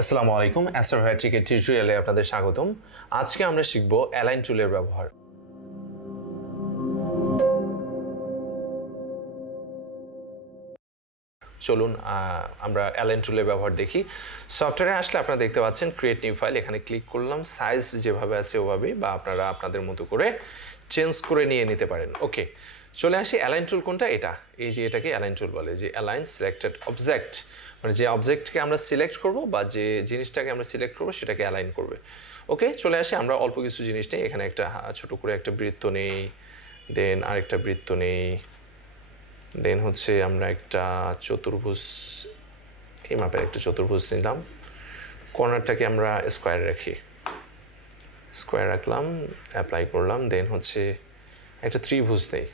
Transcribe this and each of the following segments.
আসসালামু আলাইকুম অ্যাস্ট্রাভাইয়ার টিউটোরিয়ালে আপনাদের স্বাগতম। আজকে আমরা শিখব অ্যালাইন টুলের ব্যবহার। চলুন আমরা অ্যালাইন টুলের ব্যবহার দেখি। সফটওয়্যারে আসলে আপনারা দেখতে পাচ্ছেন ক্রিয়েট নিউ ফাইল, এখানে ক্লিক করলাম। সাইজ যেভাবে আছে ওভাবেই বা আপনারা আপনাদের মতো করে চেঞ্জ করে নিয়ে নিতে পারেন। ওকে, চলে আসি অ্যালাইন টুল কোনটা, এটা এই যে এটাকে অ্যালাইন টুল বলে, যে অ্যালাইন সিলেক্টেড অবজেক্ট, মানে যে অবজেক্টকে আমরা সিলেক্ট করব বা যে জিনিসটাকে আমরা সিলেক্ট করব সেটাকে অ্যালাইন করবে। ওকে, চলে আসি আমরা অল্প কিছু জিনিস নেই, এখানে একটা ছোট করে একটা বৃত্ত নেই, দেন আরেকটা বৃত্ত নেই, দেন হচ্ছে আমরা একটা চতুর্ভুজ, এই মাপের একটা চতুর্ভুজ নিলাম, কর্নারটাকে আমরা স্কোয়ার রাখি, স্কোয়ার রাখলাম, অ্যাপ্লাই করলাম, দেন হচ্ছে একটা ত্রিভুজ নেই,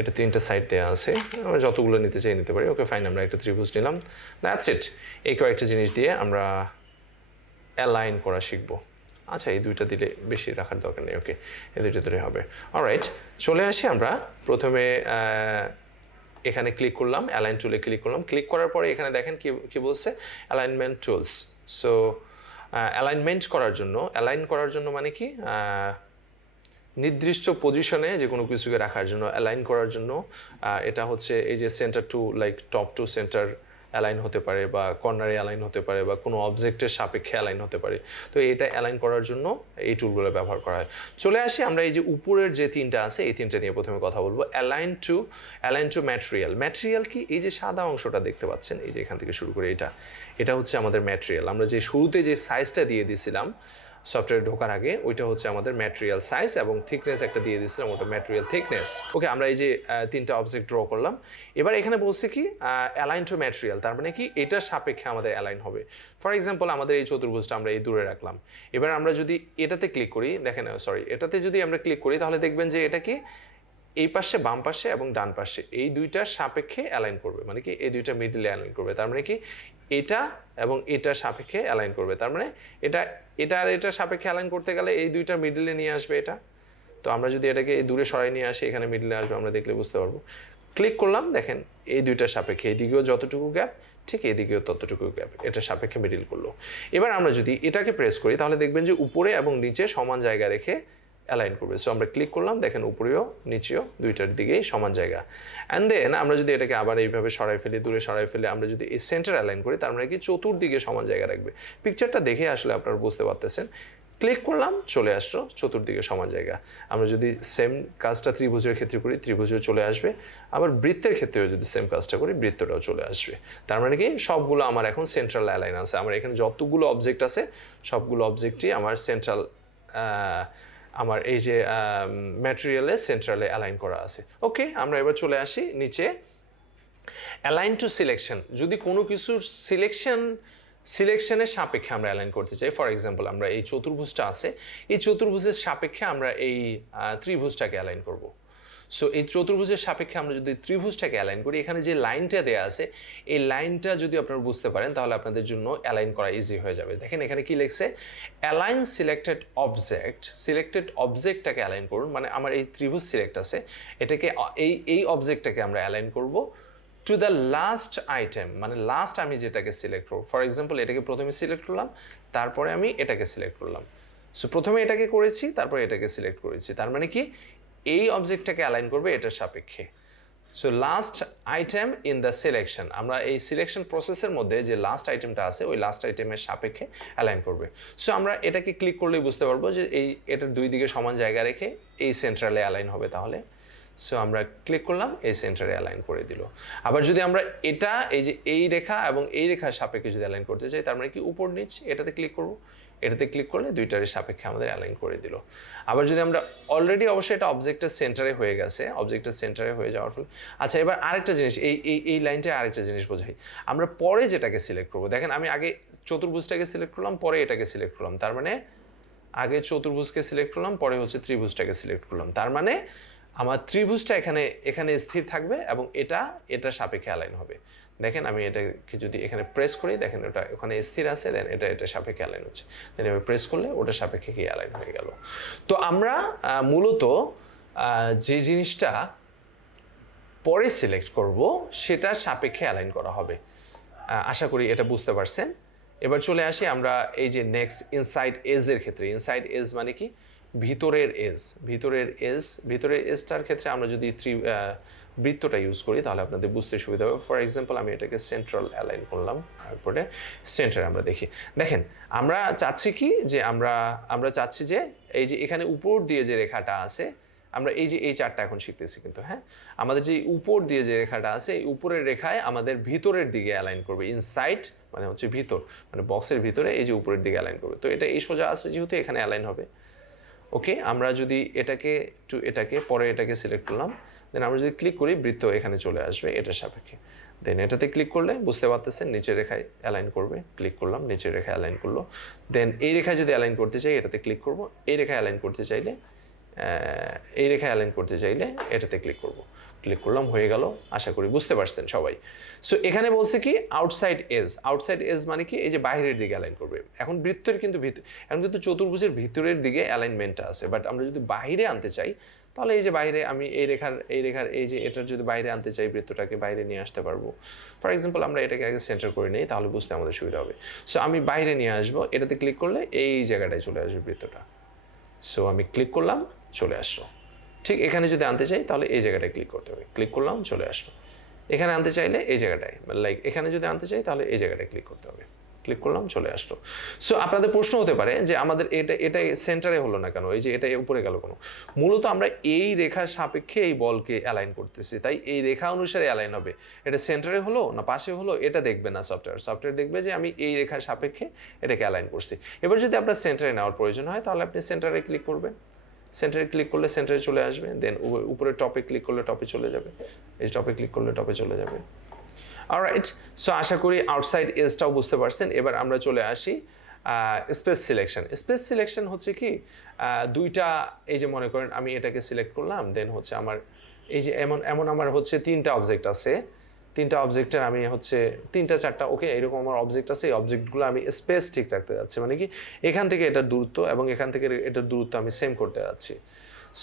এটা তিনটা সাইড দেওয়া আছে, আমরা যতগুলো নিতে চাই নিতে পারি। ওকে ফাইন, আমরা একটা ত্রিভুজ নিলাম, দ্যাটস ইট। এই কয়েকটা জিনিস দিয়ে আমরা অ্যালাইন করা শিখবো। আচ্ছা, এই দুইটা দিলে বেশি রাখার দরকার নেই। ওকে, এই দুইটা দিলে হবে। অলরাইট, চলে আসি আমরা প্রথমে এখানে ক্লিক করলাম, অ্যালাইন টুলে ক্লিক করলাম। ক্লিক করার পরে এখানে দেখেন কি বলছে, অ্যালাইনমেন্ট টুলস। সো অ্যালাইনমেন্ট করার জন্য, অ্যালাইন করার জন্য মানে কি, নির্দিষ্ট পজিশনে যে কোনো কিছুকে রাখার জন্য, অ্যালাইন করার জন্য এটা হচ্ছে এই যে centre to, like top to centre align হতে পারে, বা কর্নারে অ্যালাইন হতে পারে, বা কোনো অবজেক্টের সাপেক্ষে অ্যালাইন হতে পারে। তো এটা অ্যালাইন করার জন্য এই টুলগুলো ব্যবহার করা হয়। চলে আসি আমরা এই যে উপরের যে তিনটা আছে, এই তিনটা নিয়ে প্রথমে কথা বলবো। Align two material. ম্যাটেরিয়াল কি, এই যে সাদা অংশটা দেখতে পাচ্ছেন, এই যে এখান থেকে শুরু করে এটা হচ্ছে আমাদের ম্যাটেরিয়াল। আমরা যে শুরুতে যে সাইজটা দিয়ে দিয়েছিলাম সফটওয়্যারে ঢোকার আগে, ওইটা হচ্ছে আমাদের ম্যাটেরিয়াল সাইজ, এবং থিকনেস একটা দিয়ে দিয়েছিলাম, ওটা ম্যাটেরিয়াল থিকনেস। ওকে, আমরা এই যে তিনটা অবজেক্ট ড্র করলাম। এবার এখানে বলছে কি অ্যালাইন টু ম্যাটেরিয়াল, তার মানে কি এটার সাপেক্ষে আমাদের অ্যালাইন হবে। ফর এক্সাম্পল, আমাদের এই চতুর্ভুজটা আমরা এই দূরে রাখলাম। এবার আমরা যদি এটাতে ক্লিক করি, দেখেন এটাতে যদি আমরা ক্লিক করি, তাহলে দেখবেন যে এটা কি এই পাশে, বাম পাশে এবং ডান পাশে এই দুইটার সাপেক্ষে অ্যালাইন করবে, মানে কি এই দুইটা মিডলে অ্যালাইন করবে। তার মানে কি এটা এবং এটার সাপেক্ষে অ্যালাইন করবে, তার মানে এটা আর এটার সাপেক্ষে অ্যালাইন করতে গেলে এই দুইটা মিডলে নিয়ে আসবে এটা। তো আমরা যদি এটাকে দূরে সরাই নিয়ে আসি, এখানে মিডলে আসবে, আমরা দেখলে বুঝতে পারবো। ক্লিক করলাম, দেখেন এই দুইটার সাপেক্ষে এদিকেও যতটুকু গ্যাপ, ঠিক এদিকেও ততটুকু গ্যাপ, এটার সাপেক্ষে মিডিল করলো। এবার আমরা যদি এটাকে প্রেস করি, তাহলে দেখবেন যে উপরে এবং নিচে সমান জায়গা রেখে অ্যালাইন করবে। সো আমরা ক্লিক করলাম, দেখেন উপরেও নিচেও দুইটার দিকেই সমান জায়গা। অ্যান্ড দেন আমরা যদি এটাকে আবার এইভাবে সরাই ফেলি, দূরে সরাই ফেলে আমরা যদি এই সেন্টার অ্যালাইন করি, তার মানে কি চতুর্দিকে সমান জায়গা রাখবে। পিকচারটা দেখে আসলে আপনারা বুঝতে পারতেছেন। ক্লিক করলাম, চলে আসলো চতুর্দিকে সমান জায়গা। আমরা যদি সেম কাজটা ত্রিভুজের ক্ষেত্রে করি, ত্রিভুজেও চলে আসবে। আবার বৃত্তের ক্ষেত্রেও যদি সেম কাজটা করি, বৃত্তটাও চলে আসবে। তার মানে কি সবগুলো আমার এখন সেন্ট্রাল অ্যালাইন আছে। আমার এখানে যতগুলো অবজেক্ট আছে, সবগুলো অবজেক্টই আমার সেন্ট্রাল, আমার এই যে ম্যাটেরিয়ালে সেন্ট্রালে অ্যালাইন করা আছে। ওকে, আমরা এবার চলে আসি নিচে, অ্যালাইন টু সিলেকশন। যদি কোনো কিছুর সিলেকশনের সাপেক্ষে আমরা অ্যালাইন করতে চাই, ফর এক্সাম্পল আমরা এই চতুর্ভুজটা আছে, এই চতুর্ভুজের সাপেক্ষে আমরা এই ত্রিভুজটাকে অ্যালাইন করব। সো এই চতুর্ভুজের সাপেক্ষে আমরা যদি ত্রিভুজটাকে অ্যালাইন করি, এখানে যে লাইনটা দেওয়া আছে, এই লাইনটা যদি আপনারা বুঝতে পারেন, তাহলে আপনাদের জন্য অ্যালাইন করা ইজি হয়ে যাবে। দেখেন এখানে কি লিখছে, অ্যালাইন সিলেক্টেড অবজেক্টটাকে অ্যালাইন করুন। মানে আমার এই ত্রিভুজ সিলেক্ট আছে, এটাকে এই অবজেক্টটাকে আমরা অ্যালাইন করব টু দ্য লাস্ট আইটেম, মানে লাস্ট আমি যেটাকে সিলেক্ট করব। ফর এক্সাম্পল, এটাকে প্রথমে সিলেক্ট করলাম, তারপরে আমি এটাকে সিলেক্ট করলাম। সো প্রথমে এটাকে করেছি, তারপরে এটাকে সিলেক্ট করেছি, তার মানে কি এই অবজেক্টটাকে অ্যালাইন করবে এটার সাপেক্ষে। So last item in the selection, আমরা এই সিলেকশন প্রসেসের মধ্যে যে লাস্ট আইটেমটা আছে, ওই লাস্ট আইটেমের সাপেক্ষে অ্যালাইন করবে। সো আমরা এটাকে ক্লিক করলেই বুঝতে পারবো যে এটার দুই দিকে সমান জায়গা রেখে এই সেন্ট্রালে অ্যালাইন হবে। তাহলে সো আমরা ক্লিক করলাম, এই সেন্টারে অ্যালাইন করে দিল। আবার যদি আমরা এটা এই যে এই রেখা এবং এই রেখার সাপেক্ষে যদি অ্যালাইন করতে চাই, তার মানে কি উপর নিচ, এটাতে ক্লিক করব, এটাতে ক্লিক করলে দুইটারই সাপেক্ষে আমাদের অ্যালাইন করে দিল। আবার যদি আমরা অলরেডি, অবশ্যই এটা অবজেক্টের সেন্টারে হয়ে গেছে, অবজেক্টের সেন্টারে হয়ে যাওয়ার ফলে। আচ্ছা, এবার আরেকটা জিনিস, এই লাইনটায় আরেকটা জিনিস বোঝাই। আমরা পরে যেটাকে সিলেক্ট করবো, দেখেন আমি আগে চতুর্ভুজটাকে সিলেক্ট করলাম, পরে এটাকে সিলেক্ট করলাম, তার মানে আগে চতুর্ভুজকে সিলেক্ট করলাম, পরে হচ্ছে ত্রিভুজটাকে সিলেক্ট করলাম। তার মানে আমার ত্রিভুজটা এখানে স্থির থাকবে এবং এটা সাপেক্ষে অ্যালাইন হবে। দেখেন আমি এটাকে যদি এখানে প্রেস করি, দেখেন ওটা ওখানে স্থির আছে, দেন এটা সাপেক্ষে অ্যালাইন হচ্ছে, দেন এবার প্রেস করলে ওটা সাপেক্ষে কি অ্যালাইন হয়ে গেল। তো আমরা মূলত যে জিনিসটা পরে সিলেক্ট করব, সেটার সাপেক্ষে অ্যালাইন করা হবে। আশা করি এটা বুঝতে পারছেন। এবার চলে আসি আমরা এই যে নেক্সট ইনসাইড এজের ক্ষেত্রে। ইনসাইড এজ মানে কি? ভিতরের এজ। ভিতরের এজটার ক্ষেত্রে আমরা যদি বৃত্তটা ইউজ করি তাহলে আপনাদের বুঝতে সুবিধা হবে। ফর এক্সাম্পল আমি এটাকে সেন্ট্রাল অ্যালাইন করলাম, তারপরে সেন্টারে আমরা দেখি। দেখেন আমরা চাচ্ছি কি যে আমরা চাচ্ছি যে এই যে এখানে উপর দিয়ে যে রেখাটা আছে, আমরা এই যে এই চারটা এখন শিখতেছি কিন্তু, হ্যাঁ, আমাদের যে উপর দিয়ে যে রেখাটা আছে এই উপরের রেখায় আমাদের ভিতরের দিকে অ্যালাইন করবে। ইনসাইড মানে হচ্ছে ভিতর, মানে বক্সের ভিতরে এই যে উপরের দিকে অ্যালাইন করবে। তো এটা এই সোজা আছে যেহেতু এখানে অ্যালাইন হবে। ওকে, আমরা যদি এটাকে পরে এটাকে সিলেক্ট করলাম, দেন আমরা যদি ক্লিক করি বৃত্ত এখানে চলে আসবে এটার সাপেক্ষে। দেন এটাতে ক্লিক করলে বুঝতে পারতেছেন নিচের রেখায় অ্যালাইন করবে। ক্লিক করলাম, নিচের রেখায় অ্যালাইন করলো। দেন এই রেখায় যদি অ্যালাইন করতে চাই এটাতে ক্লিক করব। এই রেখায় অ্যালাইন করতে চাইলে এটাতে ক্লিক করব। ক্লিক করলাম, হয়ে গেল। আশা করি বুঝতে পারছেন সবাই। সো এখানে বলছে কি আউটসাইড এজ মানে কি? এই যে বাইরের দিকে অ্যালাইন করবে। এখন বৃত্তের কিন্তু এখন কিন্তু চতুর্ভুজের ভিতরের দিকে অ্যালাইনমেন্টটা আছে, বাট আমরা যদি বাইরে আনতে চাই তাহলে এই যে বাইরে আমি এই রেখার এই যে এটার যদি বাইরে আনতে চাই বৃত্তটাকে বাইরে নিয়ে আসতে পারবো। ফর এক্সাম্পল আমরা এটাকে আগে সেন্টার করে নিই, তাহলে বুঝতে আমাদের সুবিধা হবে। সো আমি বাইরে নিয়ে আসবো, এটাতে ক্লিক করলে এই জায়গাটায় চলে আসবে বৃত্তটা। সো আমি ক্লিক করলাম, চলে আসলো। ঠিক এখানে যদি আনতে চাই তাহলে এই জায়গাটায় ক্লিক করতে হবে। ক্লিক করলাম, চলে আসলো। এখানে আনতে চাইলে এই জায়গাটায়, লাইক এখানে যদি আনতে চাই তাহলে এই জায়গাটায় ক্লিক করতে হবে। ক্লিক করলাম, চলে আসলো। সো আপনাদের প্রশ্ন হতে পারে যে আমাদের এটা সেন্টারে হলো না কেন, এই যে এটা উপরে গেল কেন? মূলত আমরা এই রেখার সাপেক্ষে এই বলকে অ্যালাইন করতেছি, তাই এই রেখা অনুসারে অ্যালাইন হবে। এটা সেন্টারে হলো না পাশে হলো এটা দেখবে না সফটওয়্যার দেখবে যে আমি এই রেখার সাপেক্ষে এটাকে অ্যালাইন করছি। এবার যদি আপনার সেন্টারে নেওয়ার প্রয়োজন হয় তাহলে আপনি সেন্টারে ক্লিক করবেন। সেন্টারে ক্লিক করলে সেন্টারে চলে আসবে। দেন উপরে টপে ক্লিক করলে টপে চলে যাবে। এই টপে ক্লিক করলে টপে চলে যাবে। অলরাইট, সো আশা করি আউটসাইড এজটাও বুঝতে পারছেন। এবার আমরা চলে আসি স্পেস সিলেকশন। স্পেস সিলেকশন হচ্ছে কি দুইটা, এই যে মনে করেন আমি এটাকে সিলেক্ট করলাম, দেন হচ্ছে আমার এই যে এমন আমার হচ্ছে তিনটা অবজেক্ট আছে। তিনটা অবজেক্টের আমি হচ্ছে তিনটা চারটা ওকে এরকম আমার অবজেক্ট আছে। এই অবজেক্টগুলো আমি স্পেস ঠিক রাখতে যাচ্ছি, মানে কি এখান থেকে এটার দূরত্ব এবং এখান থেকে এটার দূরত্ব আমি সেম করতে যাচ্ছি।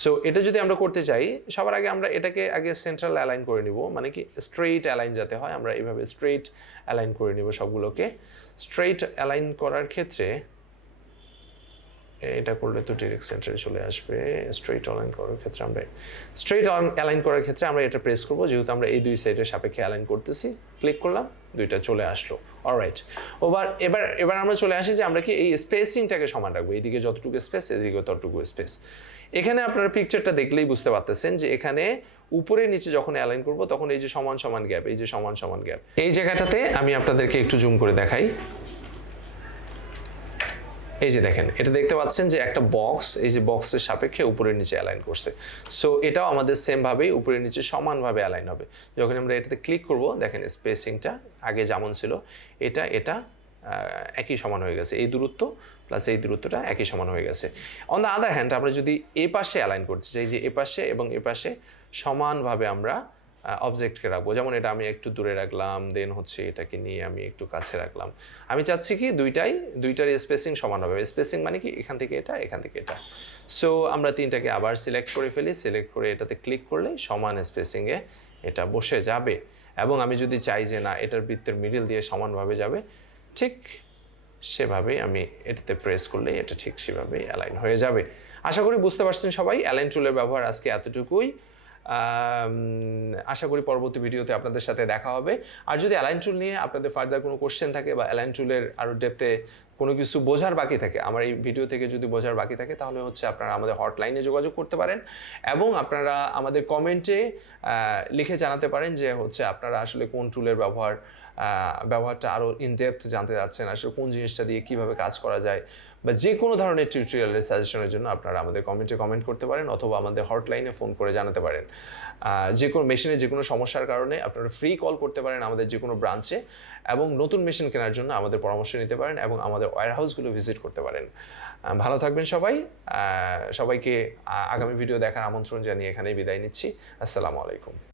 সো এটা যদি আমরা করতে চাই সবার আগে আমরা এটাকে আগে সেন্ট্রাল অ্যালাইন করে নিব, মানে কি স্ট্রেইট অ্যালাইন যাতে হয় আমরা এইভাবে স্ট্রেইট অ্যালাইন করে নিব সবগুলোকে। স্ট্রেইট অ্যালাইন করার ক্ষেত্রে এটা করলে তো ডিরেক্ট সেন্টারে চলে আসবে। স্ট্রেইট অ্যালাইন করার ক্ষেত্রে আমরা এটা প্রেস করব, যেহেতু আমরা এই দুই সাইডের সাপেক্ষে অ্যালাইন করতেছি। ক্লিক করলাম, দুইটা চলে আসলো। অলরাইট, এবার আমরা চলে আসি যে আমরা কি এই স্পেসিংটাকে সমান রাখবো, এইদিকে যতটুকু স্পেস এদিকে ততটুকু স্পেস। এখানে আপনারা পিকচারটা দেখলেই বুঝতে পারতেছেন যে এখানে উপরে নিচে যখন অ্যালাইন করব তখন এই যে সমান সমান গ্যাপ, এই যে সমান সমান গ্যাপ, এই জায়গাটাতে আমি আপনাদেরকে একটু জুম করে দেখাই। এই যে দেখেন, এটা দেখতে পাচ্ছেন যে একটা বক্স, এই যে বক্সের সাপেক্ষে উপরের নিচে অ্যালাইন করছে। সো এটাও আমাদের সেম ভাবেই উপরের নিচে সমানভাবে অ্যালাইন হবে। যখন আমরা এটাতে ক্লিক করব দেখেন স্পেসিংটা আগে যেমন ছিল এটা একই সমান হয়ে গেছে। এই দূরত্ব প্লাস এই দূরত্বটা একই সমান হয়ে গেছে। অন দ্য আদার হ্যান্ড আমরা যদি এ পাশে অ্যালাইন করতে চাই, যে এ পাশে এবং এ পাশে সমানভাবে আমরা অবজেক্টকে রাখবো, যেমন এটা আমি একটু দূরে রাখলাম, দেন হচ্ছে এটাকে নিয়ে আমি একটু কাছে রাখলাম। আমি চাচ্ছি কি দুইটার স্পেসিং সমান হবে। স্পেসিং মানে কি এখান থেকে এটা এখান থেকে এটা। সো আমরা তিনটাকে আবার সিলেক্ট করে ফেলি। সিলেক্ট করে এটাতে ক্লিক করলে সমান স্পেসিংয়ে এটা বসে যাবে। এবং আমি যদি চাই যে না এটার বৃত্তের মিডল দিয়ে সমানভাবে যাবে, ঠিক সেভাবেই আমি এটাতে প্রেস করলে এটা ঠিক সেভাবেই অ্যালাইন হয়ে যাবে। আশা করি বুঝতে পারছেন সবাই। অ্যালাইন টুলের ব্যবহার আজকে এতটুকুই। আশা করি পরবর্তী ভিডিওতে আপনাদের সাথে দেখা হবে। আর যদি অ্যালাইন টুল নিয়ে আপনাদের ফার্দার কোনো কোশ্চেন থাকে বা অ্যালাইন টুলের আরও ডেপথে কোনো কিছু বোঝার বাকি থাকে, আমার এই ভিডিও থেকে যদি বোঝার বাকি থাকে, তাহলে হচ্ছে আপনারা আমাদের হটলাইনে যোগাযোগ করতে পারেন এবং আপনারা আমাদের কমেন্টে লিখে জানাতে পারেন যে হচ্ছে আপনারা আসলে কোন টুলের ব্যবহারটা আরও ইনডেপথ জানতে চাচ্ছেন, আসলে কোন জিনিসটা দিয়ে কীভাবে কাজ করা যায়, বা যে কোনো ধরনের টিউটোরিয়ালের সাজেশনের জন্য আপনারা আমাদের কমেন্টে কমেন্ট করতে পারেন অথবা আমাদের হটলাইনে ফোন করে জানাতে পারেন। যে কোনো মেশিনের যে কোনো সমস্যার কারণে আপনারা ফ্রি কল করতে পারেন আমাদের যে কোনো ব্রাঞ্চে, এবং নতুন মেশিন কেনার জন্য আমাদের পরামর্শ নিতে পারেন এবং আমাদের ওয়্যারহাউসগুলো ভিজিট করতে পারেন। ভালো থাকবেন সবাই। সবাইকে আগামী ভিডিও দেখার আমন্ত্রণ জানিয়ে এখানেই বিদায় নিচ্ছি। আসসালামু আলাইকুম।